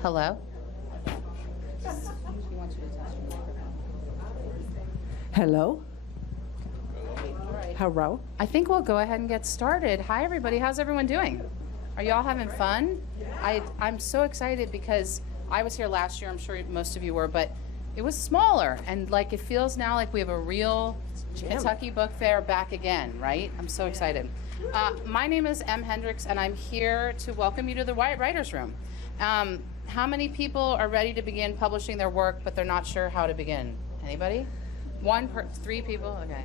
Hello? Hello? Hello? I think we'll go ahead and get started. Hi, everybody. How's everyone doing? Are you all having fun? I'm so excited because I was here last year. I'm sure most of you were, but it was smaller. And like it feels now like we have a real Kentucky Book Fair back again, right? I'm so excited. My name is M. Hendricks, and I'm here to welcome you to the Writers' Room. How many people are ready to begin publishing their work, but they're not sure how to begin? Anybody? Three people? Okay.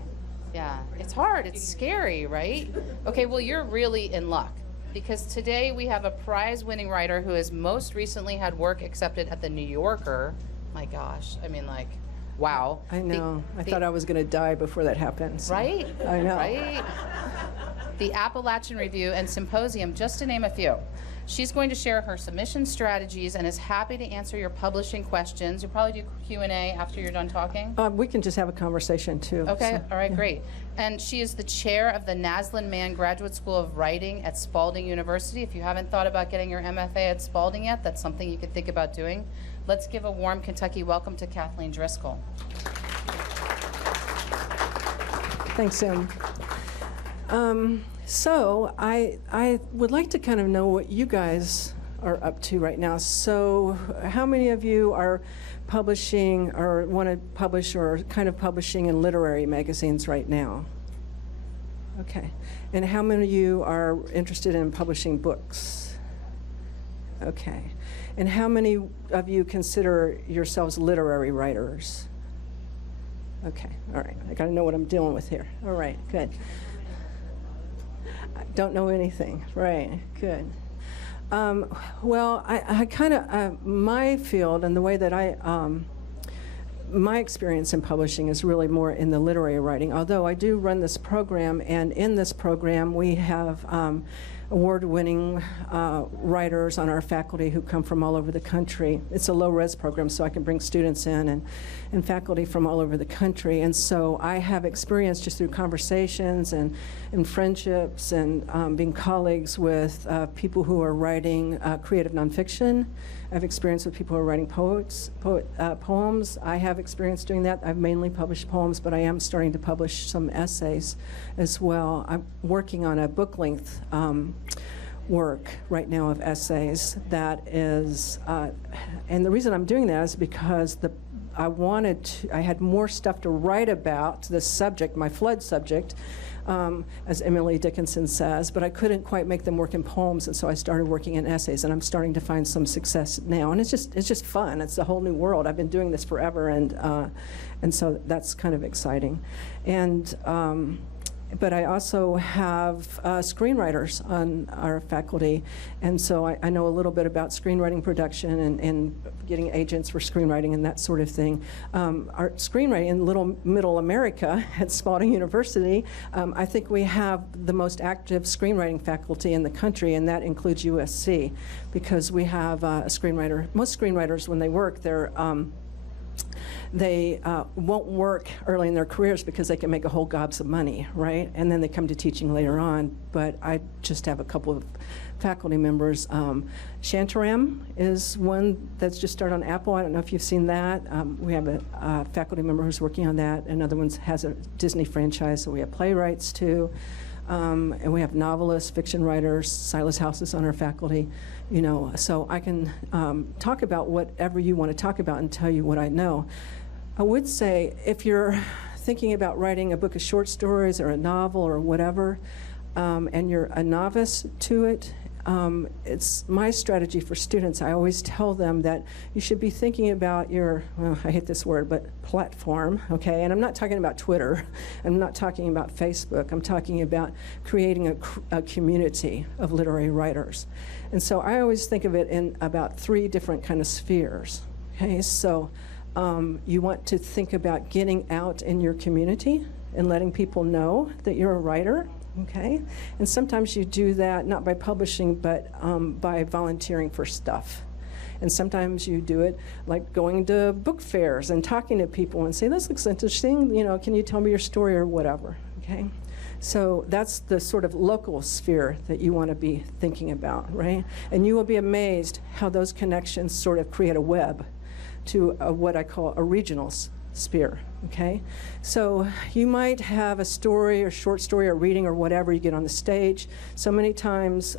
Yeah, it's hard. It's scary, right? Okay, well, you're really in luck because today we have a prize-winning writer who has most recently had work accepted at the New Yorker. My gosh, I mean, like, wow. I know. I thought I was going to die before that happened. So. Right? I know. Right? The Appalachian Review and Symposium, just to name a few. She's going to share her submission strategies and is happy to answer your publishing questions. You'll probably do Q&A after you're done talking? We can just have a conversation, too. Okay, so, all right, yeah. great. And she is the chair of the Naslund-Mann Graduate School of Writing at Spalding University. If you haven't thought about getting your MFA at Spalding yet, that's something you could think about doing. Let's give a warm Kentucky welcome to Kathleen Driskell. Thanks, Em. So I would like to kind of know what you guys are up to right now. So how many of you are publishing or want to publish or kind of publishing in literary magazines right now? Okay. And how many of you are interested in publishing books? Okay. And how many of you consider yourselves literary writers? Okay. All right. I got to know what I'm dealing with here. All right. Good. I don't know anything. Right. Good. Well, I kind of, my field and the way that my experience in publishing is really more in the literary writing, although I do run this program, and in this program we have award-winning writers on our faculty who come from all over the country. It's a low-res program, so I can bring students in and faculty from all over the country, and so I have experience just through conversations and friendships and being colleagues with people who are writing creative nonfiction. I have experience with people who are writing poems. I have experience doing that. I've mainly published poems, but I am starting to publish some essays as well. I'm working on a book-length work right now of essays that is, and the reason I'm doing that is because I had more stuff to write about this subject, my flood subject, as Emily Dickinson says, but I couldn't quite make them work in poems, and so I started working in essays, and I'm starting to find some success now, and it's just fun. It's a whole new world. I've been doing this forever, and so that's kind of exciting, and. But I also have screenwriters on our faculty, and so I know a little bit about screenwriting production and getting agents for screenwriting and that sort of thing. Our screenwriting in Middle America at Spalding University, I think we have the most active screenwriting faculty in the country, and that includes USC, because we have a screenwriter. Most screenwriters, when they work, they won't work early in their careers because they can make a whole gobs of money, right? And then they come to teaching later on. But I just have a couple of faculty members. Shantaram is one that's just started on Apple. I don't know if you've seen that. We have a faculty member who's working on that. Another one has a Disney franchise, so we have playwrights too. And we have novelists, fiction writers. Silas House is on our faculty, so I can talk about whatever you want to talk about and tell you what I know. I would say if you're thinking about writing a book of short stories or a novel or whatever, and you're a novice to it, it's my strategy for students. I always tell them that you should be thinking about your, I hate this word, but platform, okay? And I'm not talking about Twitter. I'm not talking about Facebook. I'm talking about creating a community of literary writers. And so I always think of it in about 3 different kind of spheres, okay? So you want to think about getting out in your community and letting people know that you're a writer. Okay, and sometimes you do that not by publishing, but by volunteering for stuff. And sometimes you do it like going to book fairs and talking to people and say, "This looks interesting. Can you tell me your story or whatever?" Okay, So that's the sort of local sphere that you want to be thinking about, right? And you will be amazed how those connections sort of create a web to what I call a regional sphere, okay? So you might have a story or short story or reading or whatever, you get on the stage. So many times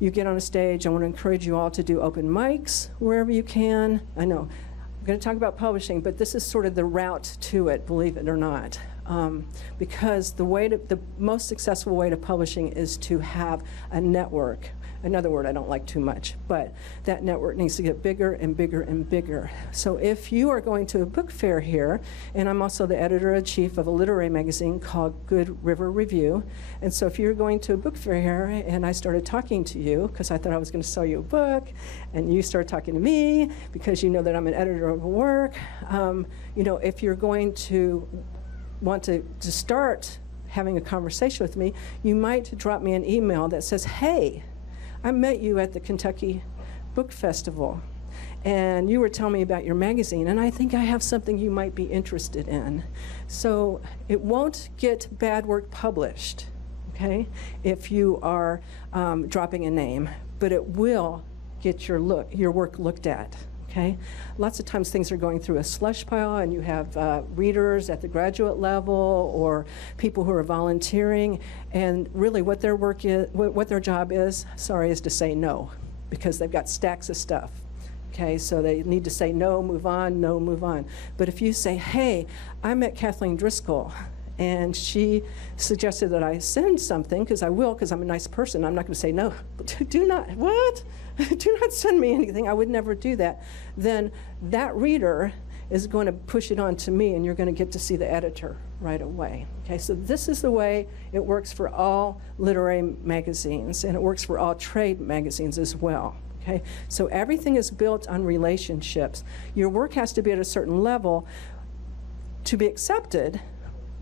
you get on a stage, I want to encourage you all to do open mics wherever you can. I know, I'm going to talk about publishing, but this is sort of the route to it, believe it or not. Because the most successful way to publishing is to have a network. Another word I don't like too much, but that network needs to get bigger and bigger and bigger. So if you are going to a book fair here, and I'm also the editor-in-chief of a literary magazine called Good River Review, and so if you're going to a book fair here, and I started talking to you, because I thought I was going to sell you a book, and you started talking to me, because you know that I'm an editor of a work, you know, if you're going to want to start having a conversation with me, you might drop me an email that says, hey, I met you at the Kentucky Book Festival, and you were telling me about your magazine, and I think I have something you might be interested in. So it won't get bad work published, okay, if you are dropping a name, but it will get your work looked at. Okay, lots of times things are going through a slush pile, and you have readers at the graduate level or people who are volunteering, and really what their work is, what their job is, is to say no, because they've got stacks of stuff. Okay, so they need to say no, move on, no, move on. But if you say, hey, I met Kathleen Driskell, and she suggested that I send something, because I will, because I'm a nice person. I'm not going to say no. Do not, what? Do not send me anything. I would never do that. Then that reader is going to push it on to me, and you're going to get to see the editor right away. Okay, so this is the way it works for all literary magazines, and it works for all trade magazines as well. Okay, so everything is built on relationships. Your work has to be at a certain level to be accepted,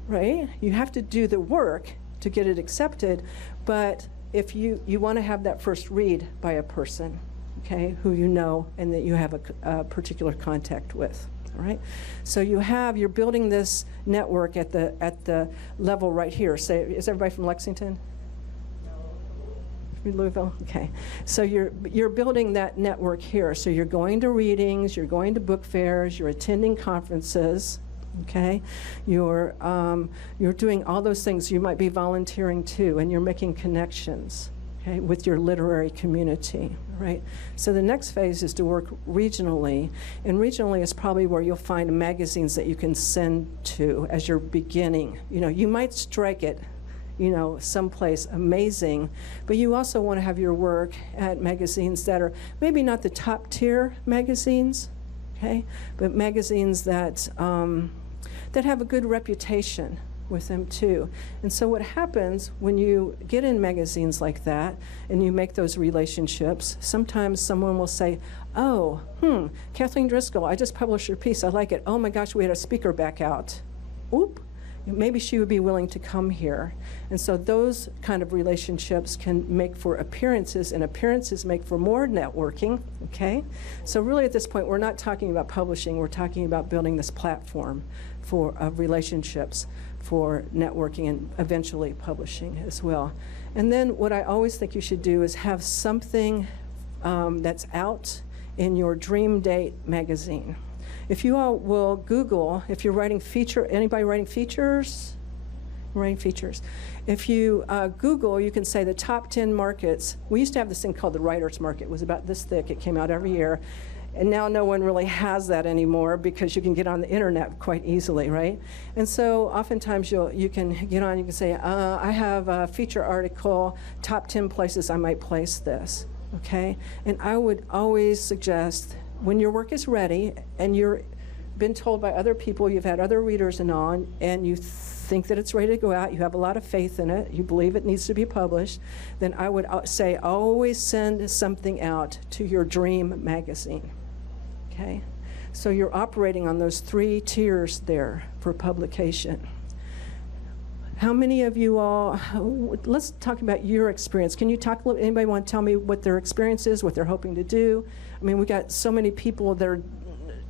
right? You have to do the work to get it accepted, but if you want to have that first read by a person, okay, who you know and that you have a particular contact with, all right? So you're building this network at the level right here. Say, is everybody from Lexington? Louisville? Okay. So you're building that network here. So you're going to readings, you're going to book fairs, you're attending conferences, okay? You're doing all those things. You might be volunteering too, and you're making connections, okay, with your literary community, right? So the next phase is to work regionally, and regionally is probably where you'll find magazines that you can send to as you're beginning. You know, you might strike it, you know, someplace amazing, but you also want to have your work at magazines that are maybe not the top tier magazines, okay, but magazines that that have a good reputation with them too. And so what happens when you get in magazines like that and you make those relationships, sometimes someone will say, oh, Kathleen Driskell, I just published your piece, I like it. Oh my gosh, we had a speaker back out. Oop. Maybe she would be willing to come here. And so those kind of relationships can make for appearances, and appearances make for more networking, okay? So really at this point, we're not talking about publishing, we're talking about building this platform for relationships, for networking, and eventually publishing as well. And then what I always think you should do is have something that's out in your dream date magazine. If you all will Google, if you're writing anybody writing features? Writing features. If you Google, you can say the top 10 markets. We used to have this thing called the writer's market. It was about this thick. It came out every year. And now no one really has that anymore because you can get on the internet quite easily, right? And so oftentimes you can get on, you can say, I have a feature article, top 10 places I might place this, okay? And I would always suggest, when your work is ready and you've been told by other people, you've had other readers and all, and you think that it's ready to go out, you have a lot of faith in it, you believe it needs to be published, then I would say always send something out to your dream magazine, okay? So you're operating on those 3 tiers there for publication. How many of you all, let's talk about your experience. Can you talk a little, anybody want to tell me what their experience is, what they're hoping to do? I mean, we got so many people that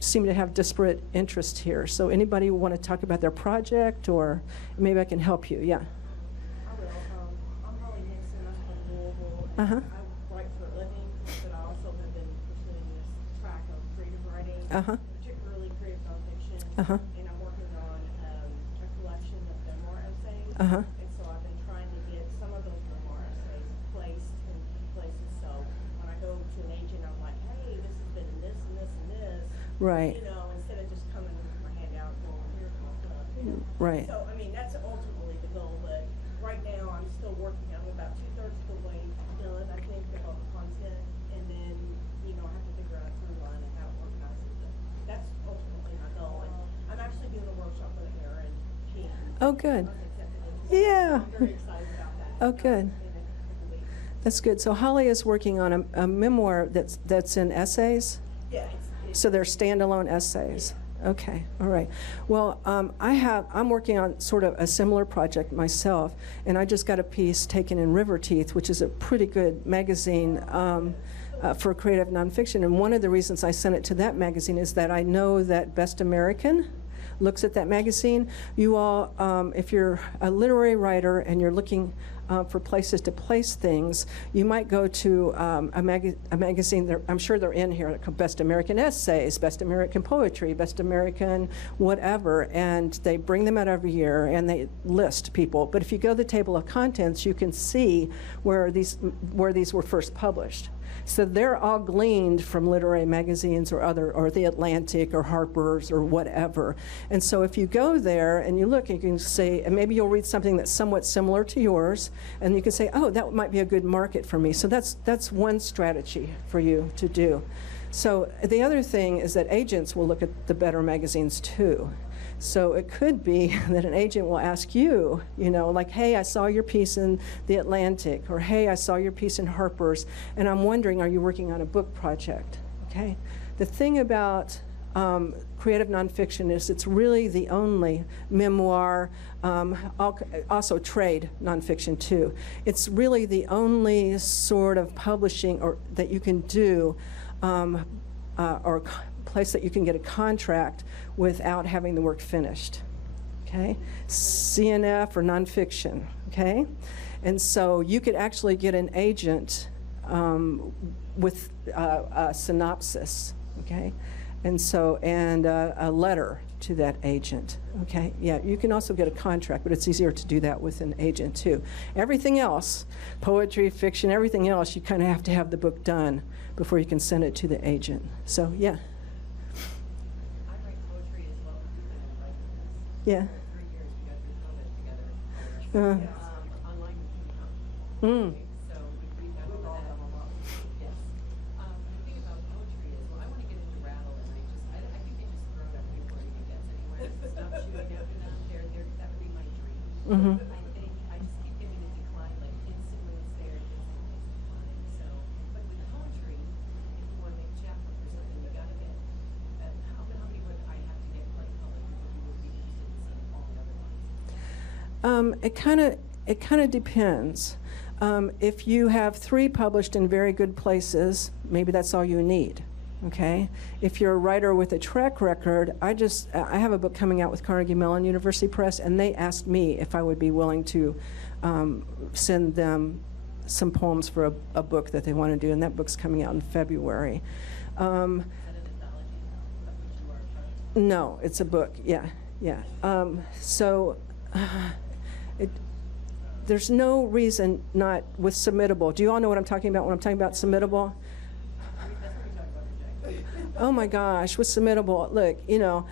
seem to have disparate interests here. So anybody want to talk about their project, or maybe I can help you, yeah. Uh-huh. I write for a living, but I also have been pursuing this track of creative writing, Uh-huh. particularly creative nonfiction. Uh-huh. And I'm working on a collection of memoir essays. Uh-huh. And so I've been trying to get some of those memoir essays placed in key places. So when I go to an agent, I'm like, hey, this has been in this and this and this. Right. You know, instead of just coming with my hand out and going, here, come on, put up, you know. Right. So, I mean, that's ultimately the goal, but right now I'm still working. I'm about 2/3 of the way done, I think, with all the content. And then, you know, I have to figure out a through line and how to organize it. But that's ultimately my goal. And I'm actually doing a workshop with Aaron King. Oh, good. on executive. Yeah. I'm very excited about that. Oh, good. In a couple weeks. That's good. So Holly is working on a memoir that's in essays? Yeah, it's So they're standalone essays. Okay, all right. Well, I'm working on sort of a similar project myself, and I just got a piece taken in River Teeth, which is a pretty good magazine for creative nonfiction. And one of the reasons I sent it to that magazine is that I know that Best American looks at that magazine. You all, if you're a literary writer and you're looking for places to place things, you might go to a magazine, I'm sure they're in here, called Best American Essays, Best American Poetry, Best American whatever, and they bring them out every year and they list people. But if you go to the table of contents, you can see where these were first published. So they're all gleaned from literary magazines or The Atlantic or Harper's or whatever. And so if you go there and you look, you can say, and maybe you'll read something that's somewhat similar to yours, and you can say, oh, that might be a good market for me. So that's one strategy for you to do. So the other thing is that agents will look at the better magazines too. So it could be that an agent will ask you, you know, like, hey, I saw your piece in The Atlantic, or hey, I saw your piece in Harper's, and I'm wondering, are you working on a book project? Okay. The thing about creative nonfiction is it's really the only memoir, also trade nonfiction too. It's really the only sort of publishing that you can do, or place that you can get a contract without having the work finished, okay? CNF or nonfiction, okay? And so you could actually get an agent with a synopsis, okay? And so, and a letter to that agent, okay? Yeah, you can also get a contract, but it's easier to do that with an agent too. Everything else, poetry, fiction, everything else, you kind of have to have the book done before you can send it to the agent. So, yeah. Yeah. 3 years we got through COVID together. Online we can So we got over that. Yes. The thing about poetry is, well, I want to get into rattle, and I think they just throw it up before it even gets anywhere. Stop shooting up and up there. That would be my dream. I think I just keep getting a decline, like instantly it's there, instantly it's decline. So, but with poetry, if you want to make chapbook or something, you got to get. How many would I have to get like public people who would be interested in seeing all the other ones? It kind of depends. If you have 3 published in very good places, maybe that's all you need. Okay. If you're a writer with a track record, I have a book coming out with Carnegie Mellon University Press, and they asked me if I would be willing to send them some poems for a book that they want to do, and that book's coming out in February. Is that an anthology of which you are a part? No, it's a book. Yeah, yeah. There's no reason not with submittable. Do you all know what I'm talking about when I'm talking about submittable? That's what we're talking about, Jack. Oh my gosh, with submittable, look, you know,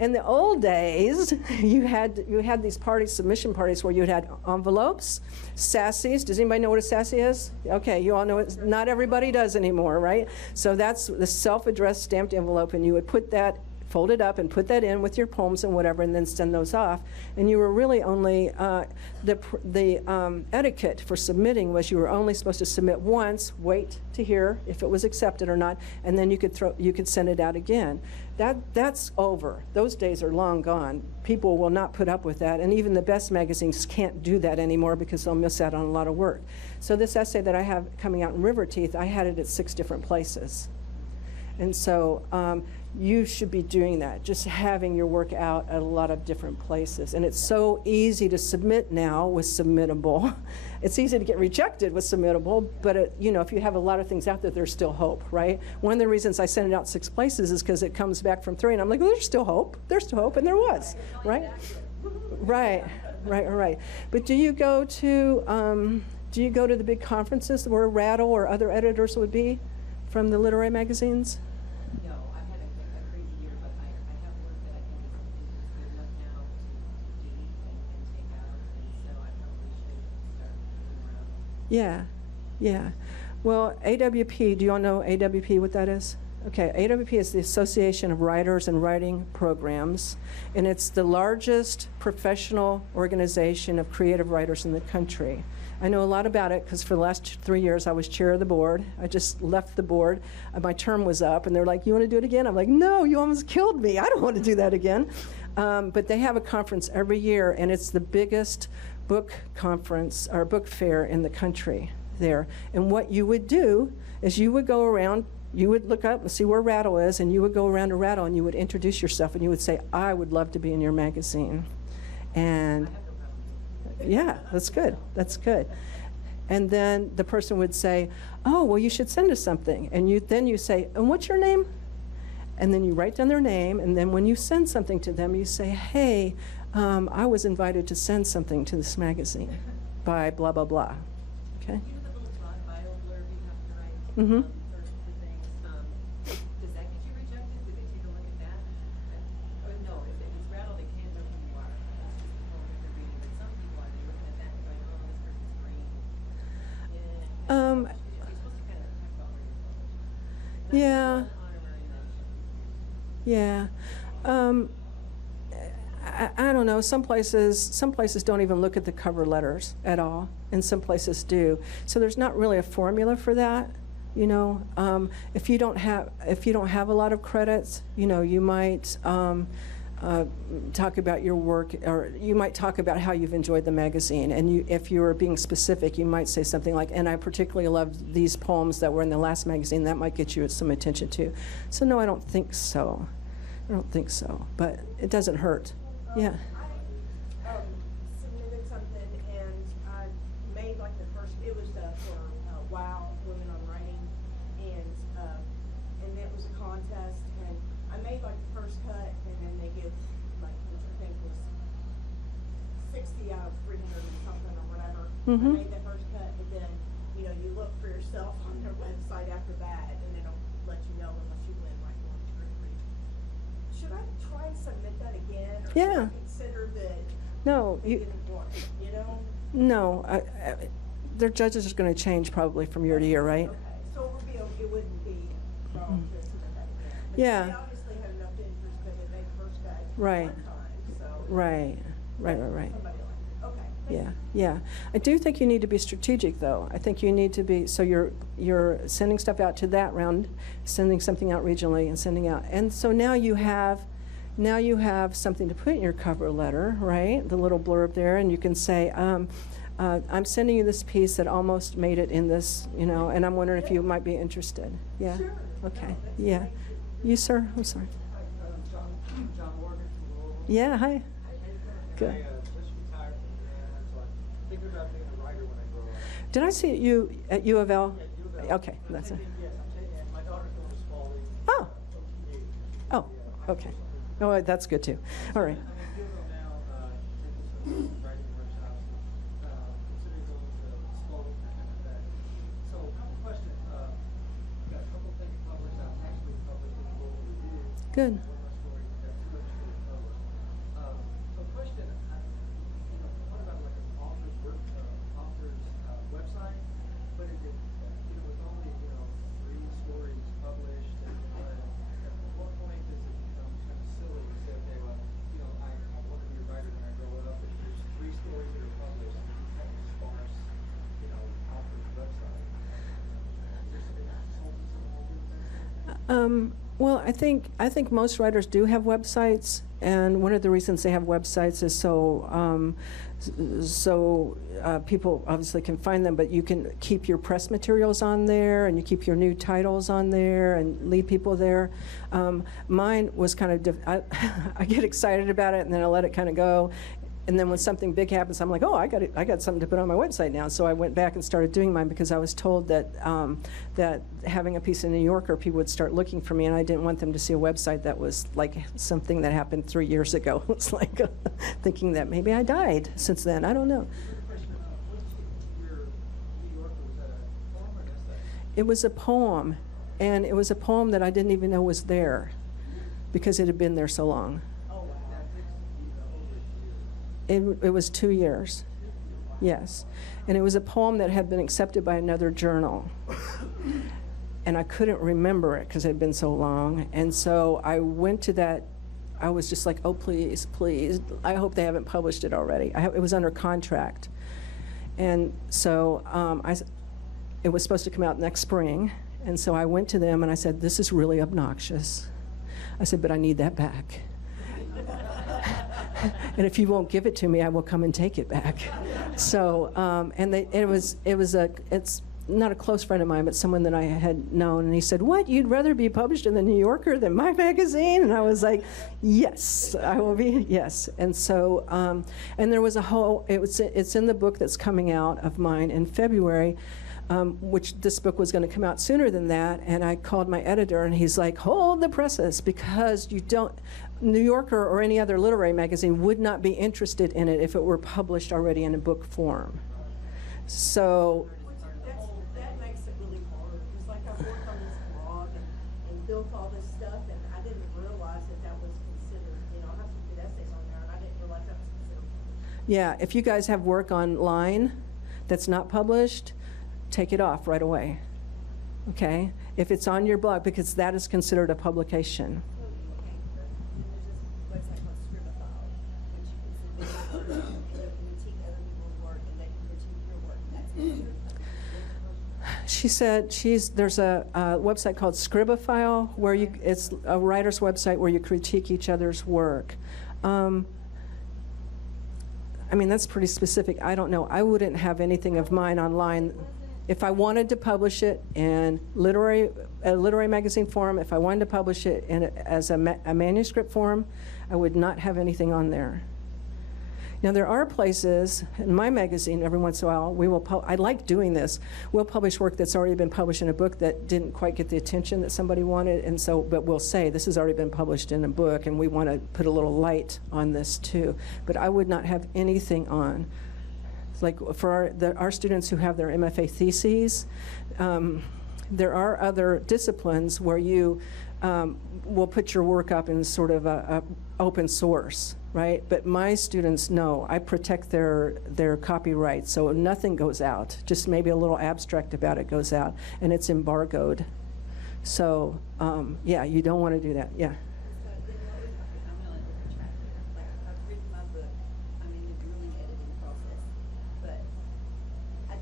in the old days, you had these submission parties where you had envelopes, sasses. Does anybody know what a sassy is? Okay, you all know it. Not everybody does anymore, right? So that's the self-addressed stamped envelope, and you would put that, fold it up and put that in with your poems and whatever, and then send those off. And you were really only, the etiquette for submitting was you were only supposed to submit once, wait to hear if it was accepted or not, and then you could send it out again. That's over. Those days are long gone. People will not put up with that, and even the best magazines can't do that anymore because they'll miss out on a lot of work. So this essay that I have coming out in River Teeth, I had it at 6 different places. And so you should be doing that, just having your work out at a lot of different places. And it's so easy to submit now with Submittable. It's easy to get rejected with Submittable, but if you have a lot of things out there, there's still hope, right? One of the reasons I sent it out 6 places is because it comes back from 3, and I'm like, well, there's still hope, and there was, right? Right. But do you go to the big conferences where Rattle or other editors would be from the literary magazines? No, I've had a crazy year, but I have work that I think is good enough now to delete and take out, and so I probably should start moving around. Yeah. Well, AWP, do you all know AWP, what that is? Okay, AWP is the Association of Writers and Writing Programs, and it's the largest professional organization of creative writers in the country. I know a lot about it because for the last 3 years I was chair of the board. I just left the board. My term was up, and they're like, you want to do it again? I'm like, no, you almost killed me. I don't want to do that again. But they have a conference every year, and it's the biggest book conference or book fair in the country there. And what you would do is you would go around, you would look up and see where Rattle is, and you would go around to Rattle and you would introduce yourself and you would say, I would love to be in your magazine. And yeah, that's good. And then the person would say, oh, well, you should send us something. And then you say, and what's your name? And then you write down their name, and then when you send something to them, you say, hey, I was invited to send something to this magazine by blah, blah, blah. Okay? You know the little bio blurb you have to write Mm-hmm. for the things? Does that get you rejected? Do they take a look at that? Or no, if it's Rattle, they can't know who you are. That's just the poem that they're reading. But some people are, they're looking at that and going, oh, this person's green. Yeah. You're supposed to kind of talk about where you're from. Yeah. Honorary mention. Yeah. I don't know. Some places don't even look at the cover letters at all, and some places do. So there's not really a formula for that. If you don't have a lot of credits, you might talk about your work, or you might talk about how you've enjoyed the magazine. And if you were being specific, you might say something like, and I particularly loved these poems that were in the last magazine. That might get you some attention too. So no, I don't think so. But it doesn't hurt. Yeah. I submitted something and I made like the first, it was for WOW, Women on Writing, and it was a contest, and I made like the first cut, and then they give like, which I think was 60 out of 300 and something or whatever. Mhm. I made that first cut, and then, you look for yourself on their website after that, and it'll let you know unless you win like 1, 2, or 3. Should I try and submit that again? Or Yeah. should I consider that No, they didn't want it, No, their judges are going to change probably from year to year, right? Okay, so it wouldn't be wrong to submit that again. But Yeah. they obviously had enough interest that they first got Right. one time, so. Right. Somebody liked it. Okay. thank you. Yeah. I do think you need to be strategic, though. I think you need to be, so you're sending stuff out to that round, sending something out regionally, and sending out. And so now you have something to put in your cover letter, right? The little blurb there, and you can say, I'm sending you this piece that almost made it in this, and I'm wondering if you might be interested. Yeah? Sure. Okay. No, that's Yeah. great. You, sir? I'm sorry. Hi, John Morgan from Louisville. Yeah, hi. And Good. I just retired from there, so I'm thinking about being a writer when I grow up. Did I see you at U of L? At U of L. Okay, that's it. Yes, I'm taking, and my daughter's going to Spalding. Oh. OTA. Oh, okay. Oh, that's good too. All right. I'm in U of L now, taking some writing workshops, considering going to Spalding and that. So, a couple questions. Got a couple things published. I'm actually published in the Louisville Review. Good. One of my stories, got 2 other stories published. So, question, what about like an author's website? But is it, with only, 3 stories published, and at what point does it become kind of silly to say, okay, well, I want to be a writer when I grow up, if there's 3 stories that are published, and you have a sparse, author's website. Is there something consultants involved in that? Well, I think most writers do have websites, and one of the reasons they have websites is so people obviously can find them, but you can keep your press materials on there, and you keep your new titles on there, and lead people there. Mine was kind of, I get excited about it, and then I let it kind of go. And then when something big happens, I'm like, oh, I got something to put on my website now. So I went back and started doing mine because I was told that that having a piece in New Yorker, people would start looking for me, and I didn't want them to see a website that was like something that happened 3 years ago. It's like thinking that maybe I died since then. I don't know. Your New Yorker, was that a poem or an essay? It was a poem, and it was a poem that I didn't even know was there because it had been there so long. Oh, wow. That takes over a year. It was 2 years, yes. And it was a poem that had been accepted by another journal. And I couldn't remember it because it had been so long. And so I went to that, I was just like, oh, please, please, I hope they haven't published it already. It was under contract. And so it was supposed to come out next spring. And so I went to them and I said, this is really obnoxious. I said, but I need that back. And if you won't give it to me, I will come and take it back. So, it's not a close friend of mine, but someone that I had known, and he said, what, you'd rather be published in the New Yorker than my magazine? And I was like, yes, I will be, yes. And so, and there was a whole, it's in the book that's coming out of mine in February, which this book was going to come out sooner than that, and I called my editor, and he's like, hold the presses, because you don't, New Yorker or any other literary magazine would not be interested in it if it were published already in a book form. So, That makes it really hard, because like I've worked on this blog and built all this stuff, and I didn't realize that was considered, I have some good essays on there, and I didn't realize that was considered. yeah, if you guys have work online that's not published, take it off right away, okay? If it's on your blog, because that is considered a publication. There's this website called Scribify, which is a video and you can critique other people's work, and they can critique your work, and that's considered publication. She said there's a website called Scribify where it's a writer's website where you critique each other's work. I mean, that's pretty specific. I don't know. I wouldn't have anything of mine online. If I wanted to publish it in a literary magazine form, if I wanted to publish it as a manuscript form, I would not have anything on there. Now, there are places, in my magazine, every once in a while, I like doing this, we'll publish work that's already been published in a book that didn't quite get the attention that somebody wanted, and so, but we'll say, this has already been published in a book, and we want to put a little light on this too. But I would not have anything on. Like for our students who have their MFA theses, there are other disciplines where you will put your work up in sort of a open source, right? But my students know I protect their copyright, so nothing goes out. Just maybe a little abstract about it goes out, and it's embargoed. So yeah, you don't want to do that. Yeah. I'm gonna retract it. Like, I've written my book, I'm in the grueling editing process, but how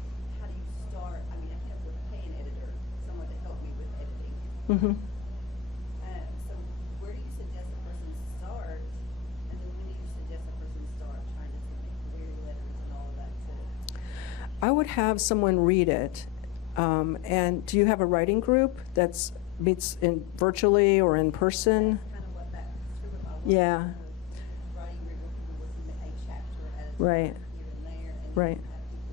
do you start? I mean, I have to pay an editor, someone to help me with editing. Mm-hmm. So where do you suggest a person start, and then when do you suggest a person start trying to submit query letters and all of that too? I would have someone read it. And do you have a writing group that's meets in virtually or in person? That's kind of what that Scribify was. Yeah. Writing group where people would submit a chapter at a time Right. here and there, and Right. then have people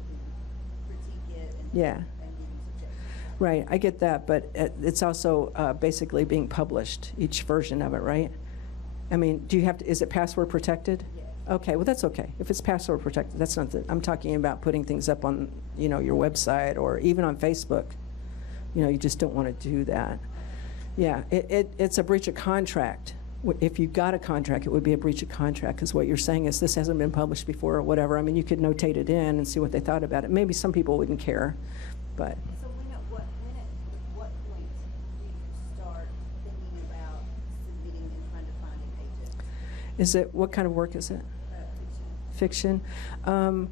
who critique it and Yeah. and give you suggestions. Right, I get that, but it's also basically being published, each version of it, right? I mean, do you have to, is it password protected? Yes. Okay, well, that's okay. If it's password protected, that's not I'm talking about putting things up on, your website or even on Facebook. You just don't want to do that. Yeah, it's a breach of contract. If you got a contract, it would be a breach of contract, because what you're saying is this hasn't been published before or whatever. I mean, you could notate it in and see what they thought about it. Maybe some people wouldn't care, but. So at what point do you start thinking about submitting and trying to find an agent? What kind of work is it? Fiction. Fiction.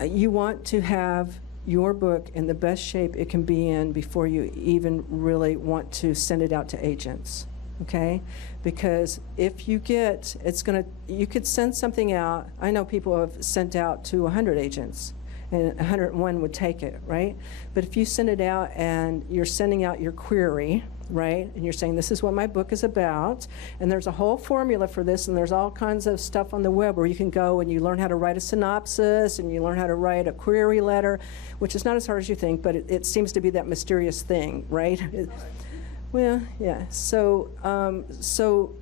You want to have your book in the best shape it can be in before you even really want to send it out to agents, okay? Because if you get, you could send something out. I know people have sent out to 100 agents, and 101 would take it, right? But if you send it out and you're sending out your query, right, and you're saying, this is what my book is about, and there's a whole formula for this, and there's all kinds of stuff on the web where you can go and you learn how to write a synopsis, and you learn how to write a query letter, which is not as hard as you think, but it seems to be that mysterious thing, right? Well, yeah, so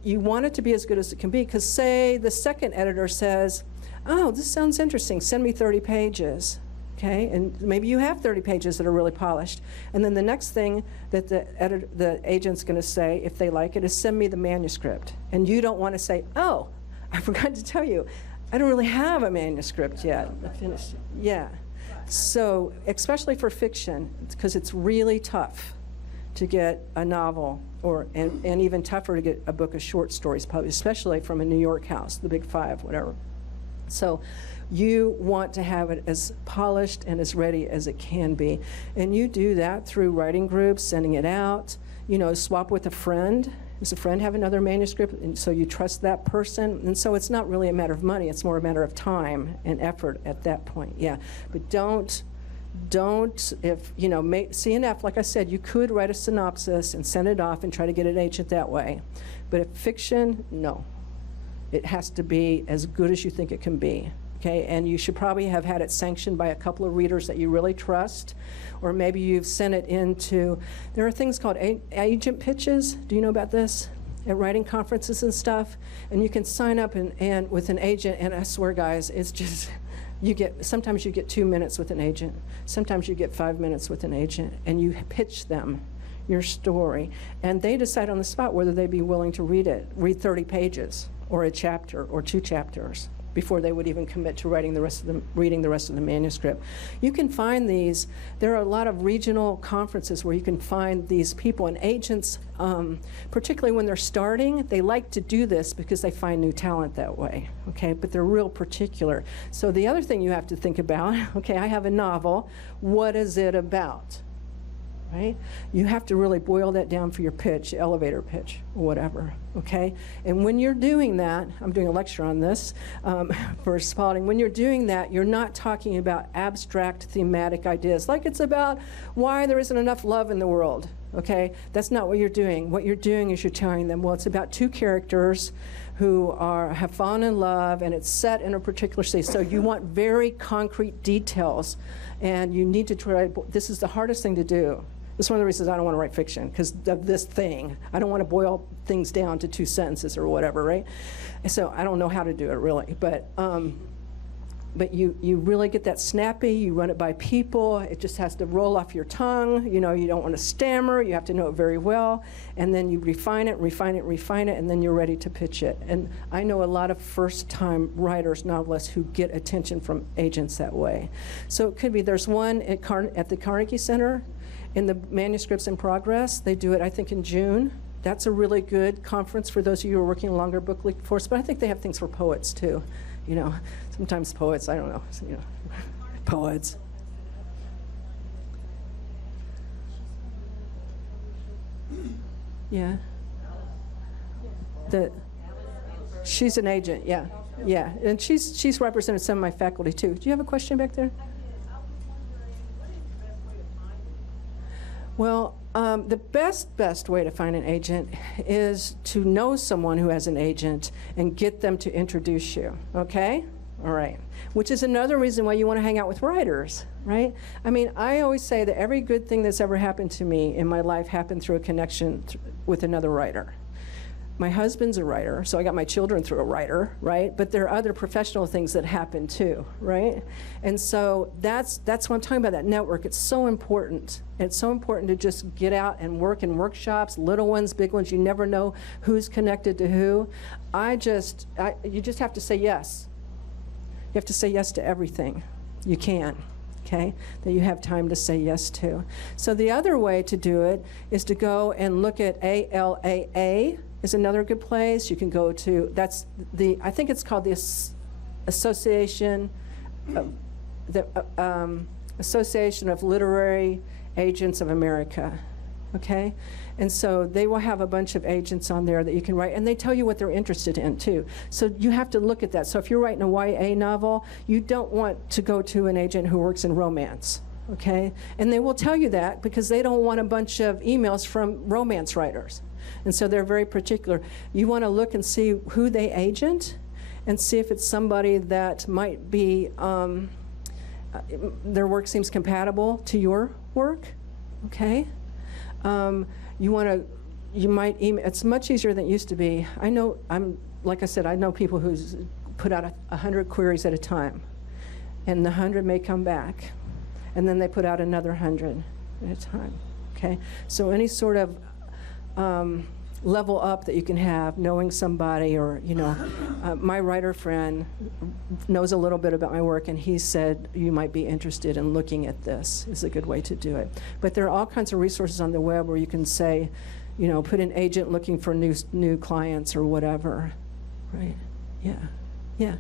you want it to be as good as it can be, because say the second editor says, oh, this sounds interesting, send me 30 pages. Okay, and maybe you have 30 pages that are really polished. And then the next thing that the agent's going to say, if they like it, is send me the manuscript. And you don't want to say, oh, I forgot to tell you, I don't really have a manuscript yet. Finished. Yeah. So, especially for fiction, because it's really tough to get a novel, and even tougher to get a book of short stories published, especially from a New York house, the Big Five, whatever. So you want to have it as polished and as ready as it can be. And you do that through writing groups, sending it out, swap with a friend. Does a friend have another manuscript? And so you trust that person. And so it's not really a matter of money, it's more a matter of time and effort at that point, yeah. But don't, if, CNF, like I said, you could write a synopsis and send it off and try to get an agent that way. But if fiction, no. It has to be as good as you think it can be, okay? And you should probably have had it sanctioned by a couple of readers that you really trust, or maybe you've sent it into, there are things called agent pitches. Do you know about this? At writing conferences and stuff. And you can sign up and with an agent, and I swear, guys, it's just, sometimes you get 2 minutes with an agent. Sometimes you get 5 minutes with an agent, and you pitch them your story. And they decide on the spot whether they'd be willing to read 30 pages. Or a chapter or 2 chapters before they would even commit to reading the rest of the manuscript. You can find these. There are a lot of regional conferences where you can find these people, and agents, particularly when they're starting, they like to do this because they find new talent that way, okay? But they're real particular. So the other thing you have to think about, okay, I have a novel, what is it about? Right? You have to really boil that down for your pitch, elevator pitch, or whatever, okay? And when you're doing that, I'm doing a lecture on this for Spalding, when you're doing that, you're not talking about abstract thematic ideas, like it's about why there isn't enough love in the world, okay? That's not what you're doing. What you're doing is you're telling them, well, it's about 2 characters who have fallen in love, and it's set in a particular city. So you want very concrete details, and you need to try, this is the hardest thing to do. This is one of the reasons I don't want to write fiction, because of this thing. I don't want to boil things down to 2 sentences or whatever, right? And so I don't know how to do it, really. But you really get that snappy, you run it by people, it just has to roll off your tongue, you don't want to stammer, you have to know it very well, and then you refine it, and then you're ready to pitch it. And I know a lot of first-time writers, novelists, who get attention from agents that way. So it could be, there's one at the Carnegie Center, in the Manuscripts in Progress. They do it, I think, in June. That's a really good conference for those of you who are working longer book league force, but I think they have things for poets too. Sometimes poets, I don't know, poets. Yeah. She's an agent, yeah. Yeah, and she's represented some of my faculty too. Do you have a question back there? Well, the best way to find an agent is to know someone who has an agent and get them to introduce you, okay? All right. Which is another reason why you want to hang out with writers, right? I mean, I always say that every good thing that's ever happened to me in my life happened through a connection with another writer. My husband's a writer, so I got my children through a writer, right? But there are other professional things that happen too, right? And so that's what I'm talking about, that network. It's so important. It's so important to just get out and work in workshops, little ones, big ones. You never know who's connected to who. You just have to say yes. You have to say yes to everything you can, okay, that you have time to say yes to. So the other way to do it is to go and look at ALAA, is another good place. You can go to, I think it's called the Association of Literary Agents of America. okay? And so they will have a bunch of agents on there that you can write, and they tell you what they're interested in too. So you have to look at that. So if you're writing a YA novel, you don't want to go to an agent who works in romance, okay? And they will tell you that because they don't want a bunch of emails from romance writers. And so they're very particular. You want to look and see who they agent and see if it's somebody that might be, their work seems compatible to your work, okay? You might email, it's much easier than it used to be. Like I said, I know people who put out 100 queries at a time, and the 100 may come back, and then they put out another 100 at a time, okay? So any sort of level up that you can have, knowing somebody, or, my writer friend knows a little bit about my work, and he said you might be interested in looking at this is a good way to do it. But there are all kinds of resources on the web where you can say, put an agent looking for new clients or whatever, right? Yeah, yeah.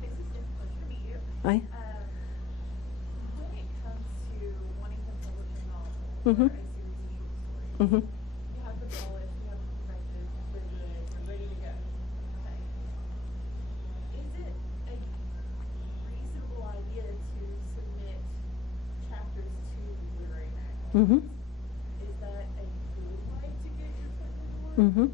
This is a pleasure to meet you. Hi. When it comes to wanting to publish a novel Mhm. or a series of short stories, Mm-hmm. you have the knowledge, you have the perspective, you're good, you're ready to go. Okay. Is it a reasonable idea to submit chapters to literary magazines? Mm-hmm. Is that a good way to get your foot in the door? Mhm.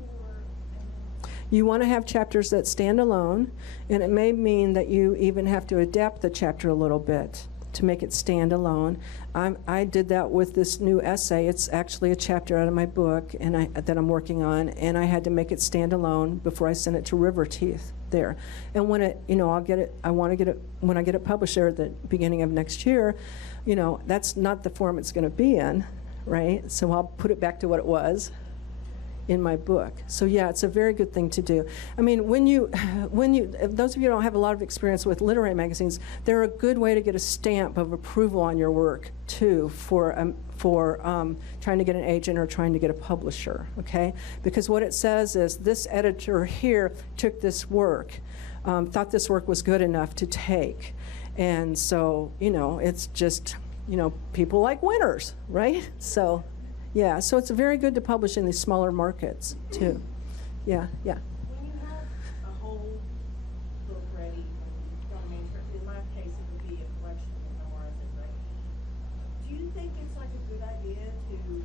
You want to have chapters that stand alone, and it may mean that you even have to adapt the chapter a little bit to make it stand alone. I did that with this new essay. It's actually a chapter out of my book that I'm working on, and I had to make it stand alone before I sent it to River Teeth there. And when I want to get it, when I get it published there at the beginning of next year, that's not the form it's going to be in, right? So I'll put it back to what it was in my book. So yeah, it's a very good thing to do. I mean, those of you who don't have a lot of experience with literary magazines, they're a good way to get a stamp of approval on your work too for trying to get an agent or trying to get a publisher, okay? Because what it says is this editor here took this work, thought this work was good enough to take. And so, it's just, people like winners, right? So, yeah, so it's very good to publish in these smaller markets, too. Yeah, yeah. When you have a whole book ready, when you've got a manuscript, in my case, it would be a collection of memoirs and ready. Do you think it's like a good idea to,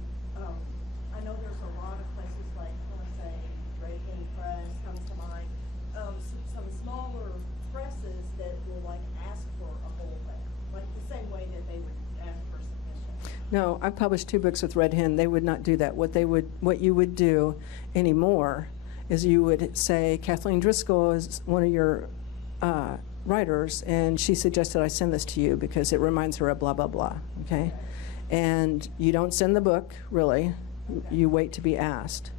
I know there's a lot of places like, I want to say, Reagan Press comes to mind, some smaller presses that will like ask for a whole thing, like the same way that they would ask for submission. No, I've published 2 books with Red Hen. They would not do that. What you would do anymore is you would say, Kathleen Driskell is one of your writers, and she suggested I send this to you because it reminds her of blah, blah, blah, okay? And you don't send the book, really. You wait to be asked.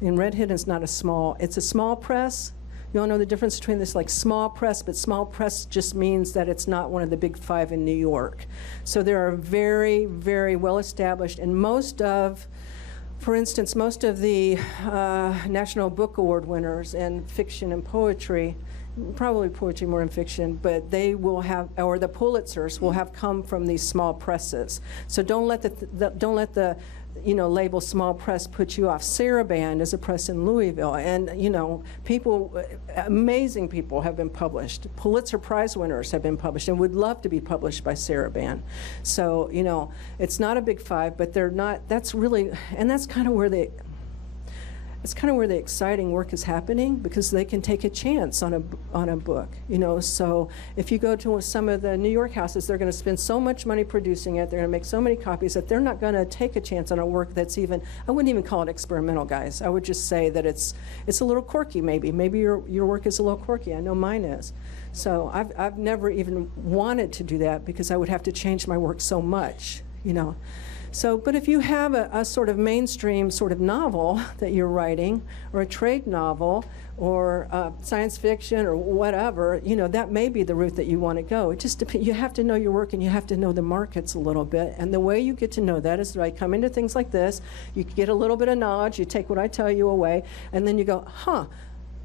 And Red Hen is not it's a small press. You all know the difference between this small press, but small press just means that it's not one of the big 5 in New York. So there are very, very well established, and for instance, most of the National Book Award winners in fiction and poetry, probably poetry more than fiction, but they will have, or the Pulitzers will have come from these small presses. So don't let the label small press put you off. Saraband is a press in Louisville, and amazing people have been published. Pulitzer Prize winners have been published and would love to be published by Saraband. So it's not a big 5, but they're not. That's really, and that's kind of where the exciting work is happening, because they can take a chance on a book, So if you go to some of the New York houses, they're going to spend so much money producing it, they're going to make so many copies that they're not going to take a chance on a work that's I wouldn't even call it experimental, guys. I would just say that it's a little quirky, maybe. Maybe your work is a little quirky. I know mine is. So I've never even wanted to do that because I would have to change my work so much, So, but if you have a sort of mainstream sort of novel that you're writing, or a trade novel, or science fiction, or whatever, that may be the route that you want to go. It just depends. You have to know your work, and you have to know the markets a little bit. And the way you get to know that is by coming to things like this. You get a little bit of knowledge. You take what I tell you away, and then you go,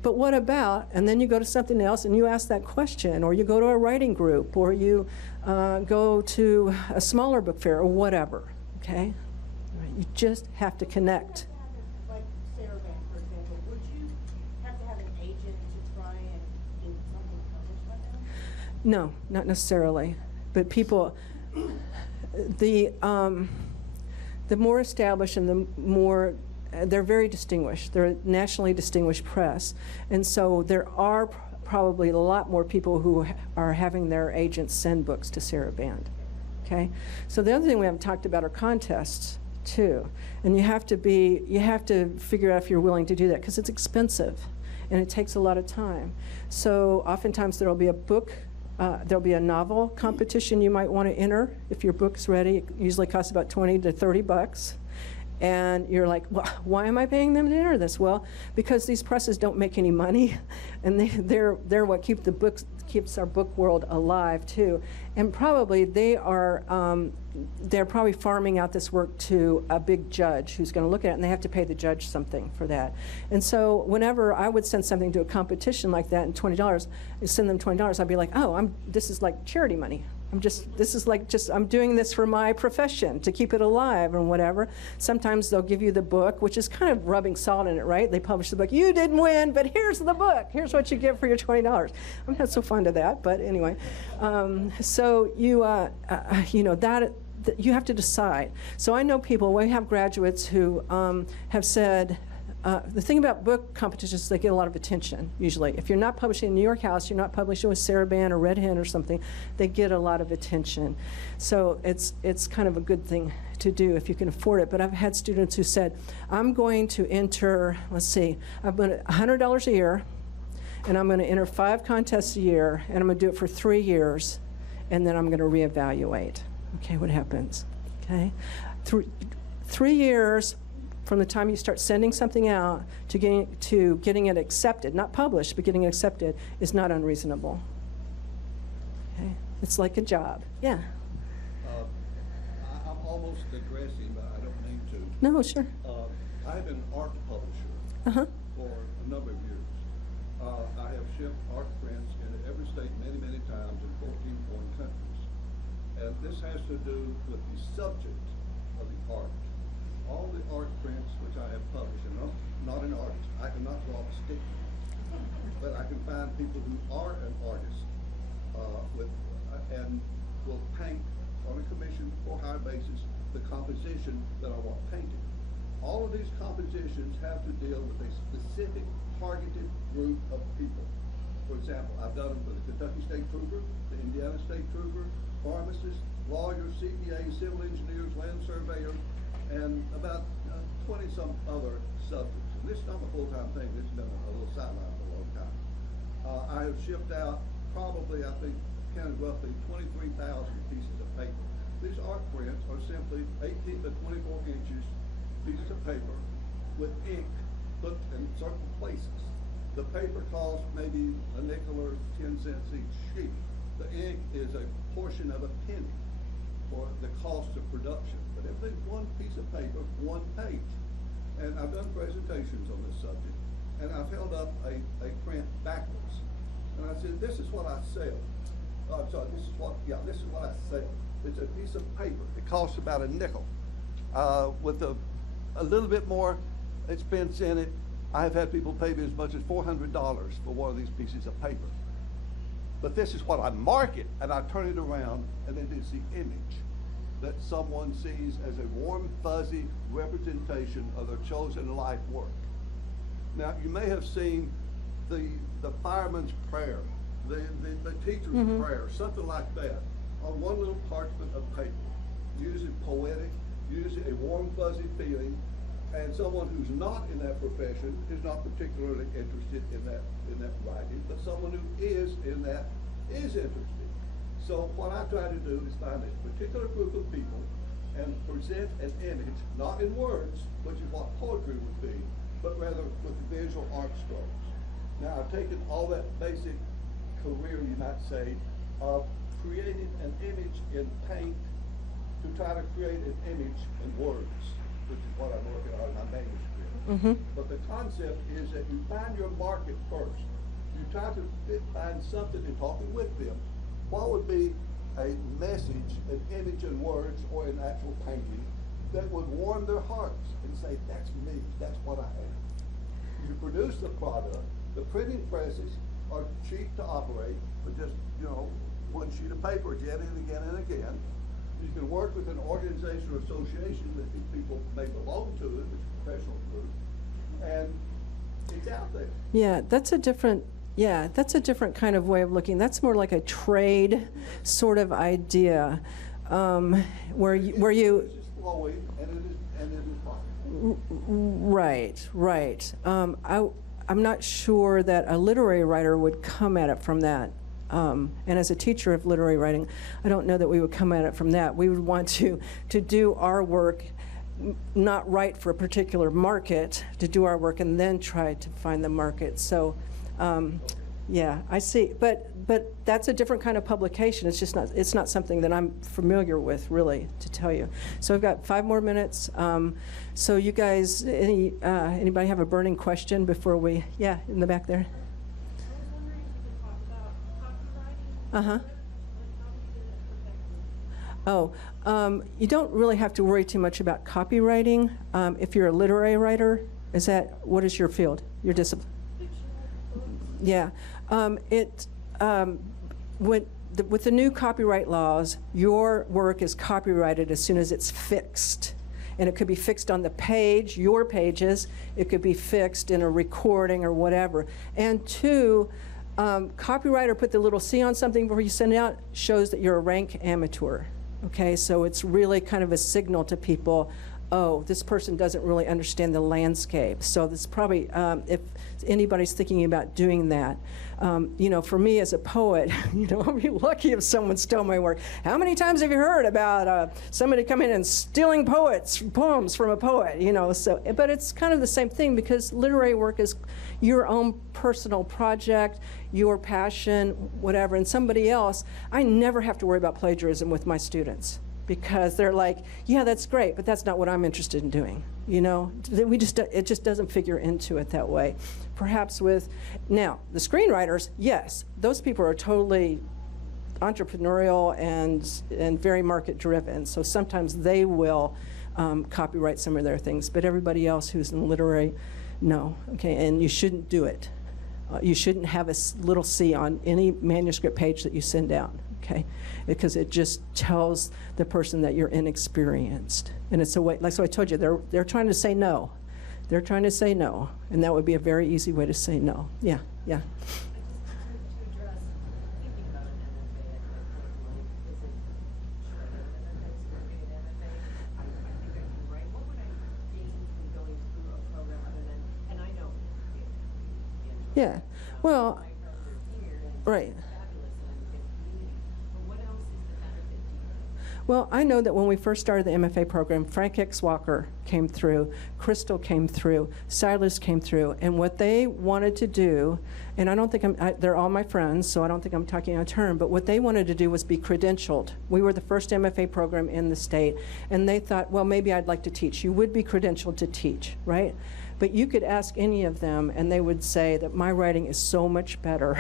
but what about? And then you go to something else, and you ask that question, or you go to a writing group, or you go to a smaller book fair, or whatever. Okay? Right. You just have to connect. Like Sarah Van, for example, would you have to have an agent to try and get something published by them? No, not necessarily. But people, the more established and the more, they're very distinguished. They're a nationally distinguished press. And so there are probably a lot more people who are having their agents send books to Sarah Band. Okay? So the other thing we haven't talked about are contests too. And you have to figure out if you're willing to do that, because it's expensive and it takes a lot of time. So oftentimes there'll be a book, there'll be a novel competition you might want to enter if your book's ready. It usually costs about $20 to $30. And you're like, well, why am I paying them to enter this? Well, because these presses don't make any money, and they're what keeps our book world alive too. And probably they're probably farming out this work to a big judge who's going to look at it, and they have to pay the judge something for that. And so whenever I would send something to a competition like that and send them $20, I'd be like, oh, this is like charity money. I'm doing this for my profession to keep it alive and whatever. Sometimes they'll give you the book, which is kind of rubbing salt in it, right? They publish the book. You didn't win, but here's the book. Here's what you get for your $20. I'm not so fond of that, but anyway. So you have to decide. So I know people, we have graduates who have said, the thing about book competitions is they get a lot of attention, usually. If you're not publishing in New York House, you're not publishing with Sarah Band or Red Hen or something, they get a lot of attention. So it's kind of a good thing to do if you can afford it. But I've had students who said, I'm going to enter, I'm going to $100 a year, and I'm going to enter 5 contests a year, and I'm going to do it for 3 years, and then I'm going to reevaluate. Okay, what happens? Okay, 3 years from the time you start sending something out to getting it accepted, not published, but getting it accepted, is not unreasonable. Okay? It's like a job. Yeah. I'm almost digressing, but I don't mean to. No, sure. I've been an art publisher for a number of years. I have shipped art prints into every state many times in 14 foreign countries. And this has to do with the subject of the art. All the art prints which I have published, and I'm not an artist, I cannot draw a stick, but I can find people who are an artist and will paint on a commission for hire basis the composition that I want painted. All of these compositions have to deal with a specific targeted group of people. For example, I've done them for the Kentucky State Trooper, the Indiana State Trooper, pharmacists, lawyers, CPAs, civil engineers, land surveyors, and about 20-some other subjects. And this is not a full-time thing. This has been a little sideline for a long time. I have shipped out probably, I think, counted roughly 23,000 pieces of paper. These art prints are simply 18 to 24 inches pieces of paper with ink put in certain places. The paper costs maybe a nickel or 10 cents each sheet. The ink is a portion of a penny for the cost of production. But everything's one piece of paper, one page. And I've done presentations on this subject, and I've held up a print backwards. And I said, this is what I sell. This is what I sell. It's a piece of paper. It costs about a nickel. With a little bit more expense in it, I have had people pay me as much as $400 for one of these pieces of paper. But this is what I market, and I turn it around, and it is the image that someone sees as a warm, fuzzy representation of their chosen life work. Now, you may have seen the fireman's prayer, the teacher's prayer, something like that, on one little parchment of paper, usually poetic, usually a warm, fuzzy feeling, and someone who's not in that profession is not particularly interested in that writing, but someone who is in that is interested. So what I try to do is find a particular group of people and present an image, not in words, which is what poetry would be, but rather with visual art strokes. Now, I've taken all that basic career, you might say, of creating an image in paint to try to create an image in words, which is what I'm working on in my manuscript. But the concept is that you find your market first. You try to find something in talking with them. What would be a message, an image in words, or an actual painting that would warm their hearts and say, that's me, that's what I am. You produce the product, the printing presses are cheap to operate, for just, one sheet of paper again and again and again. You can work with an organization or association that these people may belong to, which is a professional group, and it's out there. Yeah, that's a different kind of way of looking. That's more like a trade sort of idea, where you It's just flowing, and it is profitable. right. I'm not sure that a literary writer would come at it from that. And as a teacher of literary writing, I don't know that we would come at it from that. We would want to do our work, not write for a particular market, to do our work and then try to find the market. So, yeah, I see. But that's a different kind of publication. It's not something that I'm familiar with, really, to tell you. So I've got 5 more minutes. So you guys, anybody have a burning question before we? Yeah, in the back there. I was wondering if you could talk about copywriting. Uh-huh. Like, how do you do that effectively? You don't really have to worry too much about copywriting. If you're a literary writer, what is your field, your discipline? Yeah. With the new copyright laws, your work is copyrighted as soon as it's fixed. And it could be fixed on the page, your pages. It could be fixed in a recording or whatever. And 2, copyright or put the little C on something before you send it out shows that you're a rank amateur. Okay, so it's really kind of a signal to people, oh, this person doesn't really understand the landscape. So that's probably, if anybody's thinking about doing that, for me as a poet, I'll be lucky if someone stole my work. How many times have you heard about somebody coming in and stealing poems from a poet? So, but it's kind of the same thing, because literary work is your own personal project, your passion, whatever, and somebody else. I never have to worry about plagiarism with my students, because they're like, yeah, that's great, but that's not what I'm interested in doing. It just doesn't figure into it that way. Perhaps now, the screenwriters, yes, those people are totally entrepreneurial and very market driven. So sometimes they will copyright some of their things, but everybody else who's in literary, no, okay, and you shouldn't do it. You shouldn't have a little C on any manuscript page that you send out, okay? Because it just tells the person that you're inexperienced. And it's a way, like so I told you, they're trying to say no. They're trying to say no, and that would be a very easy way to say no. Yeah. To address thinking about an MFA at my point in life isn't shredded MFA, so working an MFA. I think I can write. What would I gain from going through a program other than, and I know Yeah. Well, my girls are here and right. it's fabulous and I'm in community. But what else is the benefit to you? Well, I know that when we first started the MFA program, Frank X. Walker came through, Crystal came through, Silas came through, and what they wanted to do, and I don't think they're all my friends, so I don't think I'm talking out of turn, but what they wanted to do was be credentialed. We were the first MFA program in the state, and they thought, well, maybe I'd like to teach. You would be credentialed to teach, right? But you could ask any of them, and they would say that my writing is so much better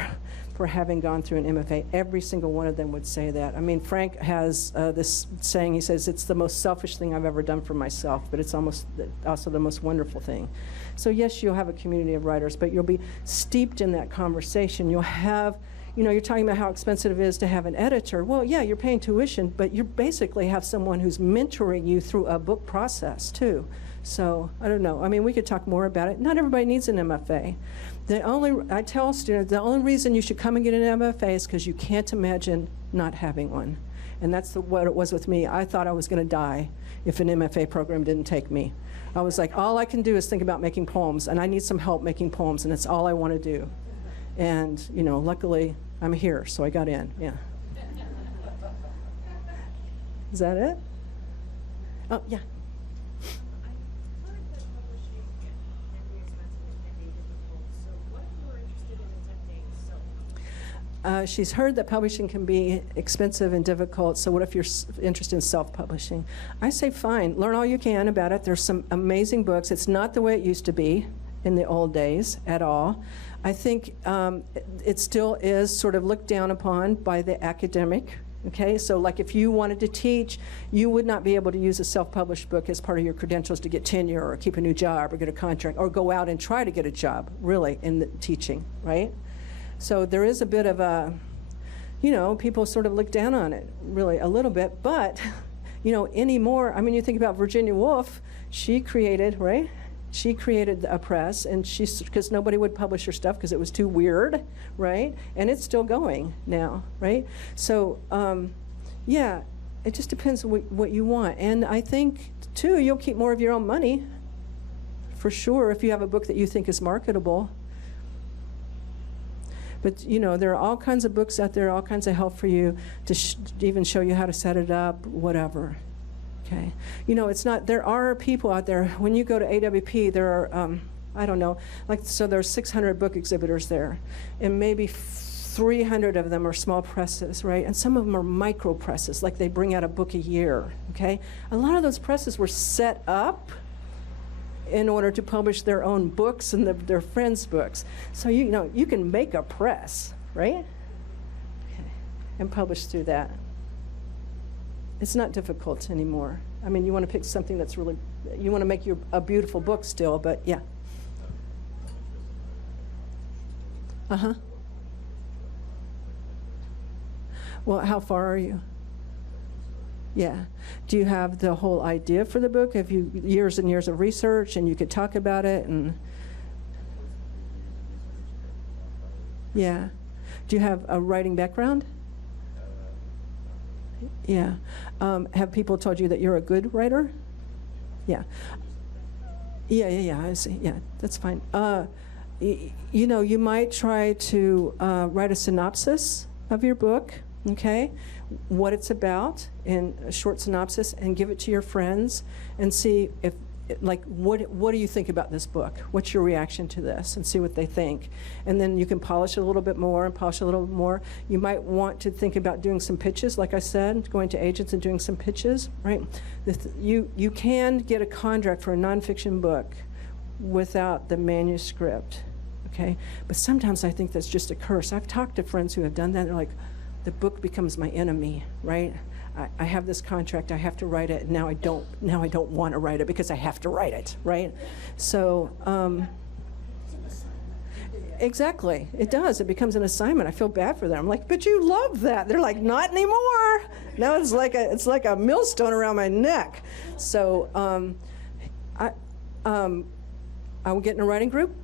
for having gone through an MFA. Every single one of them would say that. I mean, Frank has this saying, he says, it's the most selfish thing I've ever done for myself, but it's also the most wonderful thing. So yes, you'll have a community of writers, but you'll be steeped in that conversation. You'll have, you're talking about how expensive it is to have an editor. Well, yeah, you're paying tuition, but you basically have someone who's mentoring you through a book process, too. So, I don't know. I mean, we could talk more about it. Not everybody needs an MFA. I tell students, the only reason you should come and get an MFA is because you can't imagine not having one. And that's what it was with me. I thought I was going to die if an MFA program didn't take me. I was like, all I can do is think about making poems, and I need some help making poems, and it's all I want to do. And, luckily, I'm here, so I got in, yeah. Is that it? Oh, yeah. She's heard that publishing can be expensive and difficult, so what if you're interested in self-publishing? I say fine, learn all you can about it. There's some amazing books. It's not the way it used to be in the old days at all. I think it still is sort of looked down upon by the academic Okay, so like if you wanted to teach, you would not be able to use a self-published book as part of your credentials to get tenure or keep a new job or get a contract or go out and try to get a job, really, in the teaching, right? So there is a bit of a, you know, people sort of look down on it, really, a little bit, but, you know, anymore, I mean, you think about Virginia Woolf, she created, right? She created a press, and because nobody would publish her stuff because it was too weird, right? And it's still going now, right? So, yeah, it just depends on what you want. And I think, too, you'll keep more of your own money, for sure, if you have a book that you think is marketable. But, you know, there are all kinds of books out there, all kinds of help for you to even show you how to set it up, whatever. Okay. You know, it's not, there are people out there, when you go to AWP, there are, I don't know, like, so there's 600 book exhibitors there, and maybe 300 of them are small presses, right? And some of them are micro presses, like they bring out a book a year, okay? A lot of those presses were set up in order to publish their own books and their friends' books. So, you know, you can make a press, right? Okay. And publish through that. It's not difficult anymore. I mean, you want to pick something that's really, you want to make a beautiful book still, but yeah. Uh-huh. Well, how far are you? Yeah. Do you have the whole idea for the book? Have you years and years of research and you could talk about it? And yeah. Do you have a writing background? Yeah. Have people told you that you're a good writer? Yeah. Yeah, I see. Yeah, that's fine. You know, you might try to write a synopsis of your book, okay? What it's about in a short synopsis, and give it to your friends and see if, like, what do you think about this book? What's your reaction to this? And see what they think. And then you can polish it a little bit more and polish it a little bit more. You might want to think about doing some pitches, like I said, going to agents and doing some pitches, right? You can get a contract for a nonfiction book without the manuscript, okay? But sometimes I think that's just a curse. I've talked to friends who have done that. They're like, the book becomes my enemy, right? I have this contract, I have to write it, and now I don't want to write it because I have to write it, right? So, exactly, it does. It becomes an assignment. I feel bad for them. I'm like, but you love that. They're like, not anymore. Now it's like a millstone around my neck. So, I would get in a writing group.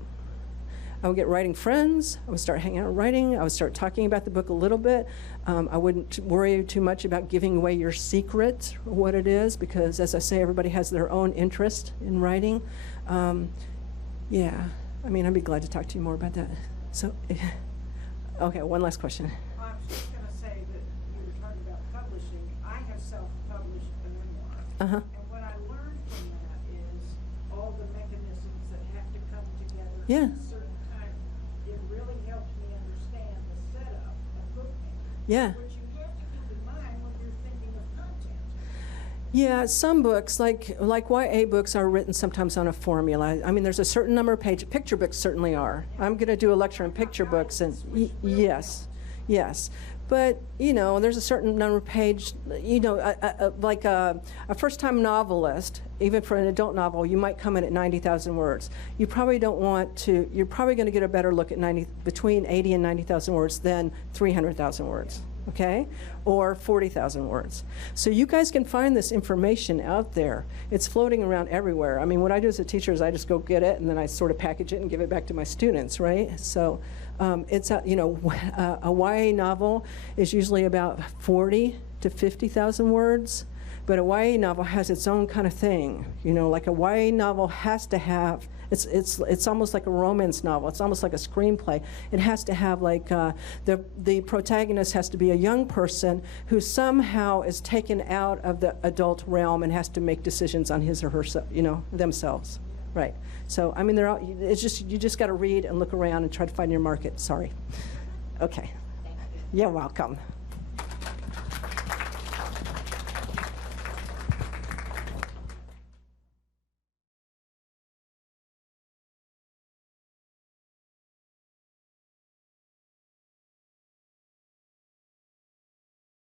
I would get writing friends. I would start hanging out writing. I would start talking about the book a little bit. I wouldn't worry too much about giving away your secret, what it is, because as I say, everybody has their own interest in writing. Yeah, I mean, I'd be glad to talk to you more about that. So, okay, one last question. I was just going to say that you were talking about publishing. I have self-published a memoir. Uh-huh. And what I learned from that is all the mechanisms that have to come together Yeah. at a certain time. It really helped me understand the setup of bookmaking. Yeah. Which you have to keep in mind when you're thinking of content. Yeah, some books, like YA books, are written sometimes on a formula. I mean, there's a certain number of pages. Picture books certainly are. I'm going to do a lecture on picture books, and yes. But, you know, there's a certain number of pages, you know, like a first-time novelist, even for an adult novel, you might come in at 90,000 words. You probably don't want to, you're probably going to get a better look at between 80 and 90,000 words than 300,000 words, okay? Or 40,000 words. So you guys can find this information out there. It's floating around everywhere. I mean, what I do as a teacher is I just go get it, and then I sort of package it and give it back to my students, right? So it's, you know, a YA novel is usually about 40 to 50,000 words, but a YA novel has its own kind of thing. You know, like a YA novel has to have, it's almost like a romance novel. It's almost like a screenplay. It has to have like, the protagonist has to be a young person who somehow is taken out of the adult realm and has to make decisions on his or her, you know, themselves. Right. So, I mean, it's just, you just got to read and look around and try to find your market. Sorry. Okay. Thank you. You're welcome.